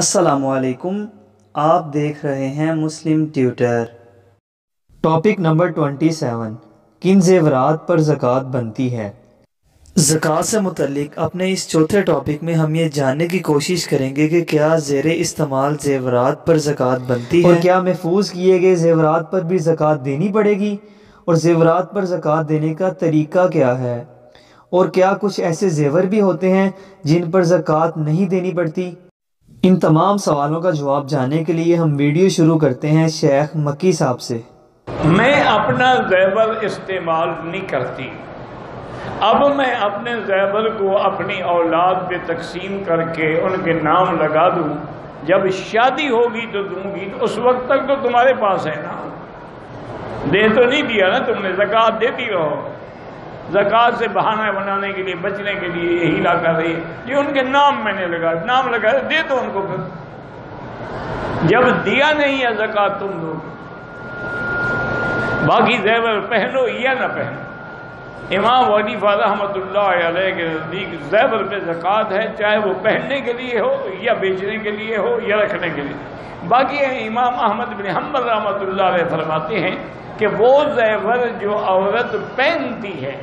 السلام علیکم، آپ دیکھ رہے ہیں مسلم ٹیوٹر۔ ٹاپک نمبر 27، کن زیورات پر زکوٰۃ بنتی ہے؟ زکوٰۃ سے متعلق اپنے اس چوتھے ٹاپک میں ہم یہ جاننے کی کوشش کریں گے کہ کیا زیر استعمال زیورات پر زکوٰۃ بنتی ہے، اور کیا محفوظ کیے گئے زیورات پر بھی زکوٰۃ دینی پڑے گی، اور زیورات پر زکوٰۃ دینے کا طریقہ کیا ہے، اور کیا کچھ ایسے زیور بھی ہوتے ہیں جن پر زکوٰۃ نہیں دینی پڑتی۔ ان تمام سوالوں کا جواب جاننے کے لیے ہم ویڈیو شروع کرتے ہیں شیخ مکی صاحب سے۔ میں اپنا زیور استعمال نہیں کرتی، اب میں اپنے زیور کو اپنی اولاد پہ تقسیم کر کے ان کے نام لگا دوں، جب شادی ہوگی تو دوں گی، تو اس وقت تک تو تمہارے پاس ہے نا، دے تو نہیں دیا نا تم نے، زکوٰۃ دیتی رہو۔ زکوٰۃ سے بہانہ بنانے کے لیے، بچنے کے لیے یہ ہیلا کر رہی ہے، یہ ان کے نام میں نے لگا، نام لگا دے تو ان کو، پھر جب دیا نہیں ہے زکوٰۃ تم دو، باقی زیور پہنو یا نہ پہنو۔ امام حنیفہ رحمۃ اللہ علیہ کے نزدیک زیور پہ زکوٰۃ ہے، چاہے وہ پہننے کے لیے ہو یا بیچنے کے لیے ہو یا رکھنے کے لیے۔ باقی امام احمد بن حنبل رحمۃ اللہ علیہ فرماتے ہیں کہ وہ زیور جو عورت پہنتی ہے،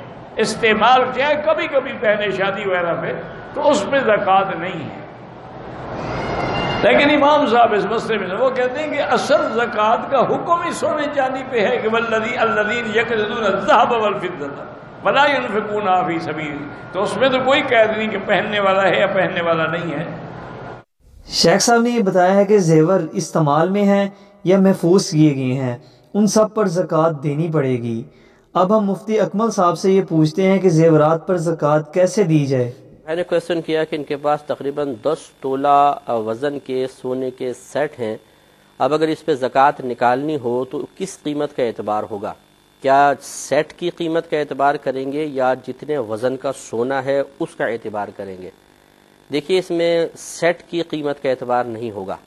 استعمال چاہے کبھی کبھی پہنے شادی وغیرہ پہ، تو اس پہ زکوٰۃ نہیں ہے۔ لیکن امام صاحب اس مسئلے میں وہ کہتے ہیں کہ اصل زکوٰۃ کا حکم ہی سونے چاندی پہ ہے کہ الذین یکنزون الذھب والفضة ولا ينفقونها فی سبیل، تو اس میں تو کوئی قید نہیں کہ پہننے والا ہے یا پہننے والا نہیں ہے۔ شیخ صاحب نے یہ بتایا ہے کہ زیور استعمال میں ہیں یا محفوظ کیے گئے ہیں، ان سب پر زکوٰۃ دینی پڑے گی۔ اب ہم مفتی اکمل صاحب سے یہ پوچھتے ہیں کہ زیورات پر زکوٰۃ کیسے دی جائے؟ میں نے کویسچن کیا کہ ان کے پاس تقریباً 10 تولہ وزن کے سونے کے سیٹ ہیں، اب اگر اس پہ زکوٰۃ نکالنی ہو تو کس قیمت کا اعتبار ہوگا؟ کیا سیٹ کی قیمت کا اعتبار کریں گے یا جتنے وزن کا سونا ہے اس کا اعتبار کریں گے؟ دیکھیے، اس میں سیٹ کی قیمت کا اعتبار نہیں ہوگا،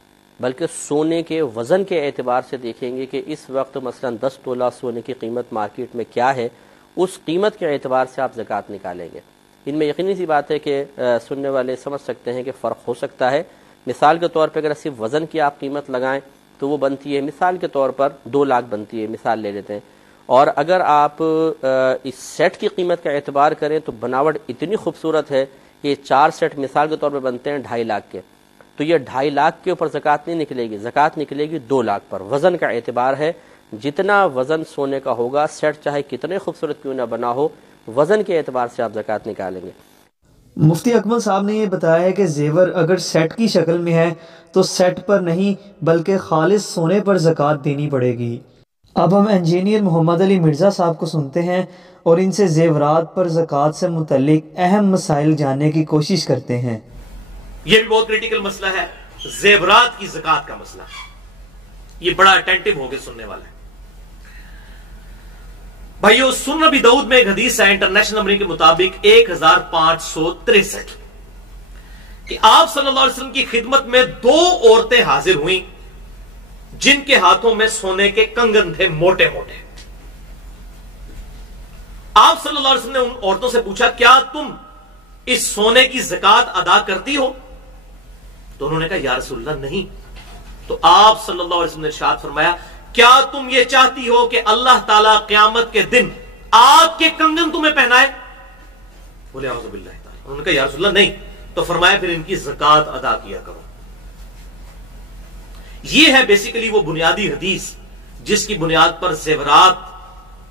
بلکہ سونے کے وزن کے اعتبار سے دیکھیں گے کہ اس وقت مثلا 10 تولہ سونے کی قیمت مارکیٹ میں کیا ہے، اس قیمت کے اعتبار سے آپ زکوٰۃ نکالیں گے۔ ان میں یقینی سی بات ہے کہ سننے والے سمجھ سکتے ہیں کہ فرق ہو سکتا ہے۔ مثال کے طور پہ اگر صرف وزن کی آپ قیمت لگائیں تو وہ بنتی ہے، مثال کے طور پر 2 لاکھ بنتی ہے، مثال لے لیتے ہیں، اور اگر آپ اس سیٹ کی قیمت کا اعتبار کریں تو بناوٹ اتنی خوبصورت ہے کہ یہ 4 سیٹ مثال کے طور پہ بنتے ہیں 2.5 لاکھ کے، تو یہ 2.5 لاکھ کے اوپر زکوٰۃ نہیں نکلے گی، زکوٰۃ نکلے گی 2 لاکھ پر۔ وزن کا اعتبار ہے، جتنا وزن سونے کا ہوگا، سیٹ چاہے کتنے خوبصورت کیوں نہ بنا ہو، وزن کے اعتبار سے آپ زکوٰۃ نکالیں گے۔ مفتی اکمل صاحب نے یہ بتایا ہے کہ زیور اگر سیٹ کی شکل میں ہے تو سیٹ پر نہیں بلکہ خالص سونے پر زکوٰۃ دینی پڑے گی۔ اب ہم انجینئر محمد علی مرزا صاحب کو سنتے ہیں اور ان سے زیورات پر زکوٰۃ سے متعلق اہم مسائل جاننے کی کوشش کرتے ہیں۔ یہ بھی بہت کریٹیکل مسئلہ ہے، زیورات کی زکوٰۃ کا مسئلہ، یہ بڑا اٹینٹو ہو کے سننے والا ہے۔ بھائیو، سنن ابی داؤد میں ایک حدیث ہے انٹرنیشنل نمبرنگ کے مطابق 1563 کہ آپ صلی اللہ علیہ وسلم کی خدمت میں 2 عورتیں حاضر ہوئیں جن کے ہاتھوں میں سونے کے کنگن تھے، موٹے موٹے۔ آپ صلی اللہ علیہ وسلم نے ان عورتوں سے پوچھا، کیا تم اس سونے کی زکوٰۃ ادا کرتی ہو؟ تو انہوں نے کہا، یا رسول اللہ نہیں۔ تو آپ صلی اللہ علیہ وسلم نے ارشاد فرمایا، کیا تم یہ چاہتی ہو کہ اللہ تعالیٰ قیامت کے دن آگ کے کنگن تمہیں پہنائے؟ بولے اعوذ باللہ تعالیٰ۔ انہوں نے کہا، یا رسول اللہ نہیں۔ تو فرمایا، پھر ان کی زکوٰۃ ادا کیا کرو۔ یہ ہے بیسیکلی وہ بنیادی حدیث جس کی بنیاد پر زیورات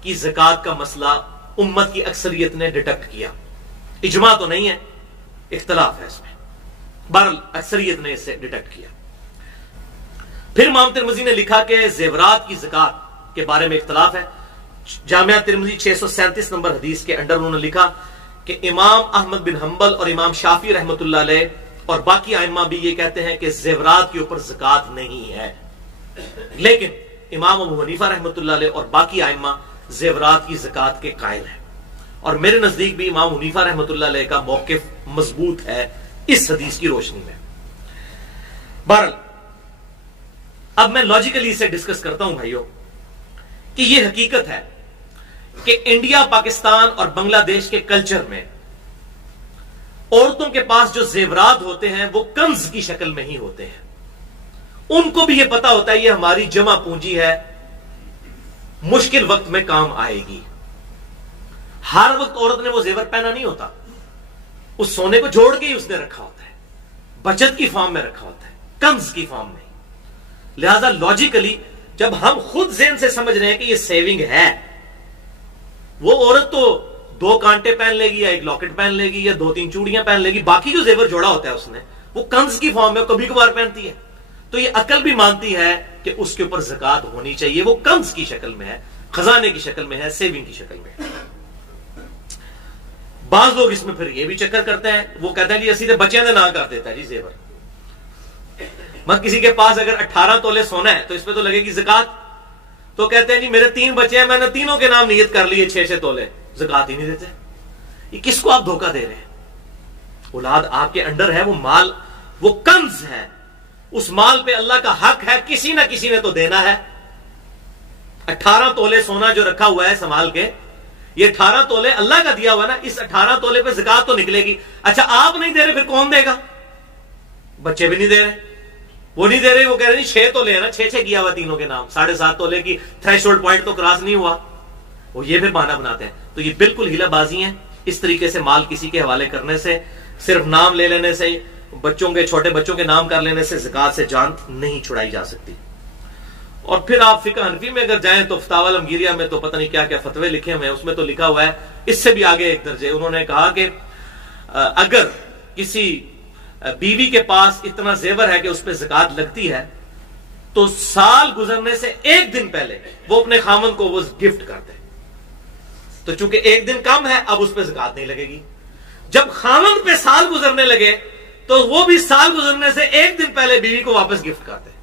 کی زکوٰۃ کا مسئلہ امت کی اکثریت نے ڈیٹیکٹ کیا۔ اجماع تو نہیں ہے، اختلاف ہے اس میں، بہرحال اکثریت نے اسے ڈیٹیکٹ کیا۔ پھر امام ترمذی نے لکھا کہ زیورات کی زکوٰۃ کے بارے میں اختلاف ہے۔ جامعہ ترمذی 637 نمبر حدیث کے انڈر انہوں نے لکھا کہ امام احمد بن حنبل اور امام شافعی رحمۃ اللہ علیہ اور باقی ائمہ بھی یہ کہتے ہیں کہ زیورات کے اوپر زکوٰۃ نہیں ہے، لیکن امام ابو حنیفہ رحمۃ اللہ علیہ اور باقی ائمہ زیورات کی زکوٰۃ کے قائل ہیں، اور میرے نزدیک بھی امام حنیفہ رحمۃ اللہ علیہ کا موقف مضبوط ہے اس حدیث کی روشنی میں۔ بہرحال اب میں لاجیکلی اسے ڈسکس کرتا ہوں بھائیوں کہ یہ حقیقت ہے کہ انڈیا، پاکستان اور بنگلہ دیش کے کلچر میں عورتوں کے پاس جو زیورات ہوتے ہیں وہ کنز کی شکل میں ہی ہوتے ہیں۔ ان کو بھی یہ پتا ہوتا ہے یہ ہماری جمع پونجی ہے، مشکل وقت میں کام آئے گی۔ ہر وقت عورت نے وہ زیور پہنا نہیں ہوتا، اس سونے کو جوڑ کے ہی اس نے رکھا ہوتا ہے، بچت کی فارم میں رکھا ہوتا ہے، کنز کی فارم میں۔ لہذا لاجیکلی جب ہم خود ذہن سے سمجھ رہے ہیں کہ یہ سیونگ ہے، وہ عورت تو 2 کانٹے پہن لے گی یا 1 لاکٹ پہن لے گی یا 2-3 چوڑیاں پہن لے گی، باقی جو زیور جوڑا ہوتا ہے اس نے وہ کنز کی فارم میں کبھی کبھار پہنتی ہے۔ تو یہ عقل بھی مانتی ہے کہ اس کے اوپر زکات ہونی چاہیے، وہ کنز کی شکل میں ہے، خزانے کی شکل میں ہے، سیونگ کی شکل میں ہے۔ بعض لوگ اس میں پھر یہ بھی چکر کرتے ہیں، وہ کہتے ہیں جی اسی بچیاں نے نہ کر دیتا ہے جی زیور، مت کسی کے پاس اگر 18 تولے سونا ہے تو اس پہ تو لگے گی زکات، تو کہتے ہیں جی میرے 3 بچے ہیں، میں نے تینوں کے نام نیت کر لی ہے 6 تولے، زکات ہی نہیں دیتے۔ یہ کس کو آپ دھوکہ دے رہے ہیں؟ اولاد آپ کے انڈر ہے، وہ مال وہ کنز ہے، اس مال پہ اللہ کا حق ہے، کسی نہ کسی نے تو دینا ہے۔ 18 تولے سونا جو رکھا ہوا ہے سنبھال کے، یہ 18 تولے اللہ کا دیا ہوا نا، اس 18 تولے پہ زکات تو نکلے گی۔ اچھا آپ نہیں دے رہے پھر کون دے گا؟ بچے بھی نہیں دے رہے، وہ نہیں دے رہے، وہ کہہ رہے ہیں 6 تولے ہیں نا، 6 کیا ہوا تینوں کے نام، 7.5 تولے کی تھریشولڈ پوائنٹ تو کراس نہیں ہوا، وہ یہ پھر بہانہ بناتے ہیں۔ تو یہ بالکل ہیلا بازی ہیں، اس طریقے سے مال کسی کے حوالے کرنے سے، صرف نام لے لینے سے، بچوں کے چھوٹے بچوں کے نام کر لینے سے زکات سے جان نہیں چھڑائی جا سکتی۔ اور پھر آپ فقہ حنفی میں اگر جائیں تو فتاوی الامگیریہ میں تو پتہ نہیں کیا کیا فتوے لکھے ہوئے ہیں، اس میں تو لکھا ہوا ہے اس سے بھی آگے ایک درجے، انہوں نے کہا کہ اگر کسی بیوی کے پاس اتنا زیور ہے کہ اس پہ زکات لگتی ہے تو سال گزرنے سے 1 دن پہلے وہ اپنے خامن کو وہ گفٹ کر دے، تو چونکہ 1 دن کم ہے اب اس پہ زکات نہیں لگے گی۔ جب خامن پہ سال گزرنے لگے تو وہ بھی سال گزرنے سے 1 دن پہلے بیوی کو واپس گفٹ کر دے۔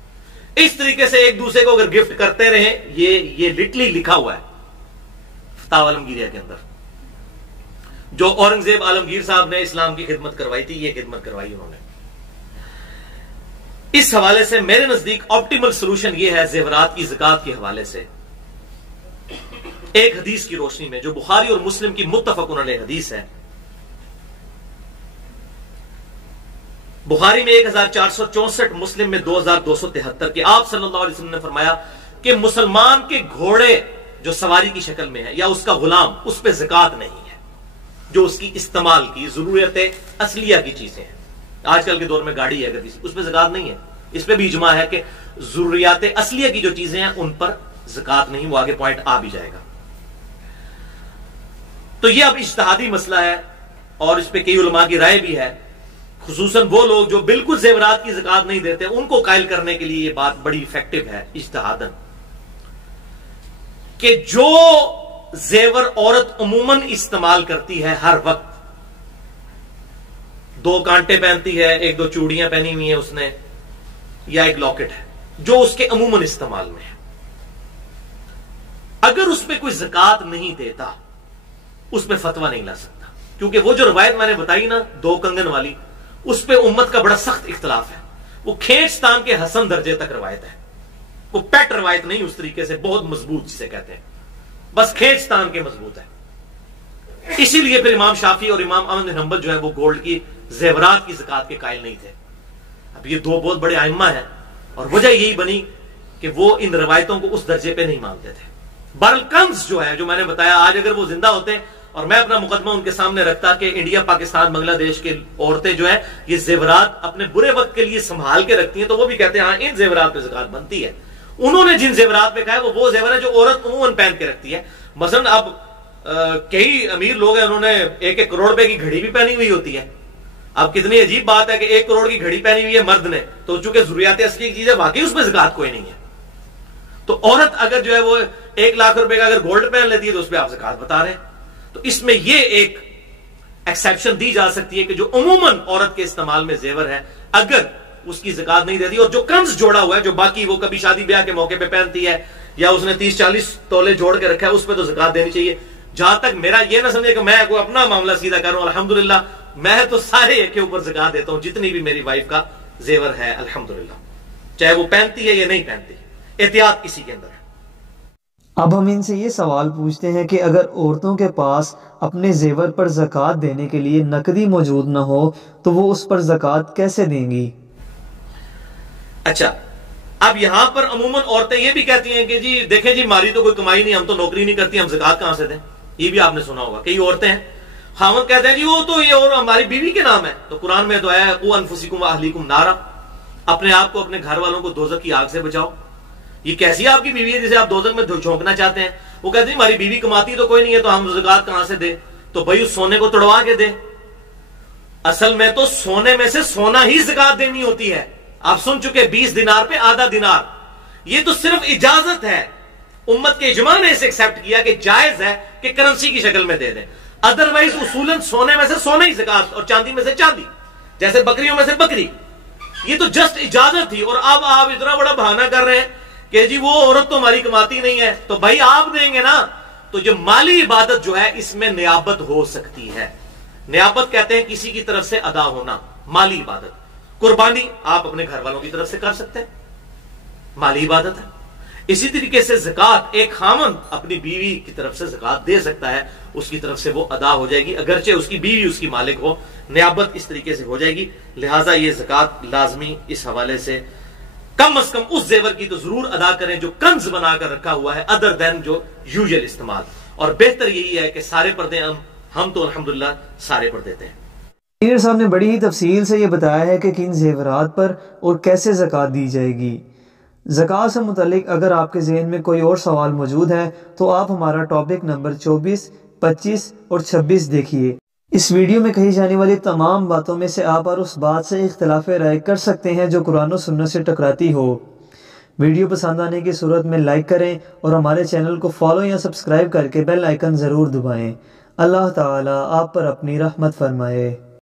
اس طریقے سے ایک دوسرے کو اگر گفٹ کرتے رہیں، یہ لٹرلی لکھا ہوا ہے فتاوی الامگیریہ کے اندر۔ جو اورنگزیب عالمگیر صاحب نے اسلام کی خدمت کروائی تھی، یہ خدمت کروائی انہوں نے۔ اس حوالے سے میرے نزدیک آپٹیمل سولوشن یہ ہے زیورات کی زکات کے حوالے سے، ایک حدیث کی روشنی میں جو بخاری اور مسلم کی متفق علیہ حدیث ہے۔ بخاری میں 1464، مسلم میں 2273 کہ آپ صلی اللہ علیہ وسلم نے فرمایا کہ مسلمان کے گھوڑے جو سواری کی شکل میں ہے یا اس کا غلام، اس پہ زکات نہیں ہے، جو اس کی استعمال کی ضرورت اصلیہ کی چیزیں ہیں۔ آج کل کے دور میں گاڑی ہے اگر کسی، اس پہ زکات نہیں ہے، اس پہ بھی اجماع ہے کہ ضروریات اصلیہ کی جو چیزیں ہیں ان پر زکات نہیں، وہ آگے پوائنٹ آ بھی جائے گا۔ تو یہ اب اجتہادی مسئلہ ہے اور اس پہ کئی علماء کی رائے بھی ہے، خصوصاً وہ لوگ جو بالکل زیورات کی زکات نہیں دیتے ان کو قائل کرنے کے لیے یہ بات بڑی افیکٹو ہے اجتہاداً، کہ جو زیور عورت عموماً استعمال کرتی ہے ہر وقت، 2 کانٹے پہنتی ہے، 1-2 چوڑیاں پہنی ہوئی ہیں اس نے، یا 1 لاکٹ ہے، جو اس کے عموماً استعمال میں ہے، اگر اس پہ کوئی زکات نہیں دیتا اس پہ فتویٰ نہیں لا سکتا، کیونکہ وہ جو روایت میں نے بتائی نا 2 کنگن والی، اس پہ امت کا بڑا سخت اختلاف ہے، وہ کھینچتان کے حسن درجے تک روایت ہے، وہ پیٹ روایت نہیں، اس طریقے سے بہت مضبوط جسے کہتے ہیں، بس کھینچتان کے مضبوط ہے۔ اسی لیے پھر امام شافعی اور امام احمد بن حنبل جو ہے وہ گولڈ کی زیورات کی زکات کے قائل نہیں تھے۔ اب یہ 2 بہت بڑے ائمہ ہیں اور وجہ یہی بنی کہ وہ ان روایتوں کو اس درجے پہ نہیں مانتے تھے۔ بہرحال کنز جو ہے، جو میں نے بتایا، آج اگر وہ زندہ ہوتے اور میں اپنا مقدمہ ان کے سامنے رکھتا کہ انڈیا، پاکستان، بنگلہ دیش کے عورتیں جو ہیں یہ زیورات اپنے برے وقت کے لیے سنبھال کے رکھتی ہیں، تو وہ بھی کہتے ہیں ہاں ان زیورات پہ زکات بنتی ہے۔ انہوں نے جن زیورات پہ کہا ہے وہ زیور ہے جو عورت عموماً پہن کے رکھتی ہے۔ مثلا اب کئی امیر لوگ ہیں، انہوں نے 1-1 کروڑ روپے کی گھڑی بھی پہنی ہوئی ہوتی ہے۔ اب کتنی عجیب بات ہے کہ 1 کروڑ کی گھڑی پہنی ہوئی ہے مرد نے، تو چونکہ ضروریات اصلی کی چیز ہے، واقعی اس پہ زکات کوئی نہیں ہے۔ تو عورت اگر جو ہے وہ 1 لاکھ روپے کا اگر گولڈ پہن لیتی ہے تو اس پہ آپ زکات بتا رہے ہیں۔ تو اس میں یہ ایک ایکسیپشن دی جا سکتی ہے کہ جو عموماً عورت کے استعمال میں زیور ہے اگر اس کی زکات نہیں دیتی، اور جو کنز جوڑا ہوا ہے جو باقی وہ کبھی شادی بیاہ کے موقع پہ پہنتی ہے یا اس نے 30-40 تولے جوڑ کے رکھا ہے، اس پہ تو زکات دینی چاہیے۔ جہاں تک میرا یہ نہ سمجھے کہ میں کوئی اپنا معاملہ سیدھا کروں، الحمدللہ میں تو سارے ایک کے اوپر زکات دیتا ہوں، جتنی بھی میری وائف کا زیور ہے الحمدللہ، چاہے وہ پہنتی ہے یا نہیں پہنتی، احتیاط کسی کے اندر ہے۔ اب ہم ان سے یہ سوال پوچھتے ہیں کہ اگر عورتوں کے پاس اپنے زیور پر زکوٰۃ دینے کے لیے نقدی موجود نہ ہو تو وہ اس پر زکوٰۃ کیسے دیں گی؟ اچھا، اب یہاں پر عموماً عورتیں یہ بھی کہتی ہیں کہ جی دیکھیں جی ہماری تو کوئی کمائی نہیں, ہم تو نوکری نہیں کرتی, ہم زکات کہاں سے دیں. یہ بھی آپ نے سنا ہوگا, کئی عورتیں ہیں, خاوند کہتے ہیں جی وہ تو یہ اور ہماری بیوی کے نام ہے. تو قرآن میں تو ہے قوا انفسکم واہلیکم نارا, اپنے آپ کو اپنے گھر والوں کو دوزخ کی آگ سے بچاؤ. یہ کیسی آپ کی بیوی ہے جسے آپ دوزخ میں جھونکنا چاہتے ہیں؟ وہ کہتے ہیں ہماری بیوی کماتی تو کوئی نہیں ہے, تو ہم زکات کہاں سے دیں؟ تو بھائی اس سونے کو توڑوا کے دیں. اصل میں تو سونے میں سے سونا ہی زکات دینی ہوتی ہے. آپ سن چکے 20 دینار پہ آدھا دینار. یہ تو صرف اجازت ہے, امت کے اجماع نے اسے ایکسپٹ کیا کہ جائز ہے کہ کرنسی کی شکل میں دے دیں. ادروائز اصولاً سونے میں سے سونا ہی زکات اور چاندی میں سے چاندی, جیسے بکریوں میں سے بکری. یہ تو جسٹ اجازت تھی. اور اب آپ اتنا بڑا بہانہ کر رہے ہیں کہ جی وہ عورت تو ہماری کماتی نہیں ہے, تو بھائی آپ دیں گے نا. تو جو مالی عبادت جو ہے اس میں نیابت ہو سکتی ہے. نیابت کہتے ہیں کسی کی طرف سے ادا ہونا, مالی عبادت. قربانی آپ اپنے گھر والوں کی طرف سے کر سکتے ہیں, مالی عبادت ہے. اسی طریقے سے زکات ایک خاوند اپنی بیوی کی طرف سے زکات دے سکتا ہے, اس کی طرف سے وہ ادا ہو جائے گی, اگرچہ اس کی بیوی اس کی مالک ہو. نیابت اس طریقے سے ہو جائے گی. لہٰذا یہ زکات لازمی اس حوالے سے کم از کم اس زیور کی تو ضرور ادا کریں جو کنز بنا کر رکھا ہوا ہے, ادر دین جو یوزل استعمال. اور بہتر یہی ہے کہ سارے پردے ہم تو الحمدللہ سارے پردے دیتے ہیں. امیر صاحب نے بڑی ہی تفصیل سے یہ بتایا ہے کہ کن زیورات پر اور کیسے زکوٰۃ دی جائے گی. زکوٰۃ سے متعلق اگر آپ کے ذہن میں کوئی اور سوال موجود ہے تو آپ ہمارا ٹاپک نمبر 24, 25 اور 26 دیکھیے. اس ویڈیو میں کہی جانے والی تمام باتوں میں سے آپ اور اس بات سے اختلاف رائے کر سکتے ہیں جو قرآن و سنت سے ٹکراتی ہو. ویڈیو پسند آنے کی صورت میں لائک کریں اور ہمارے چینل کو فالو یا سبسکرائب کر کے بیل آئیکن ضرور دبائیں. اللہ تعالیٰ آپ پر اپنی رحمت فرمائے.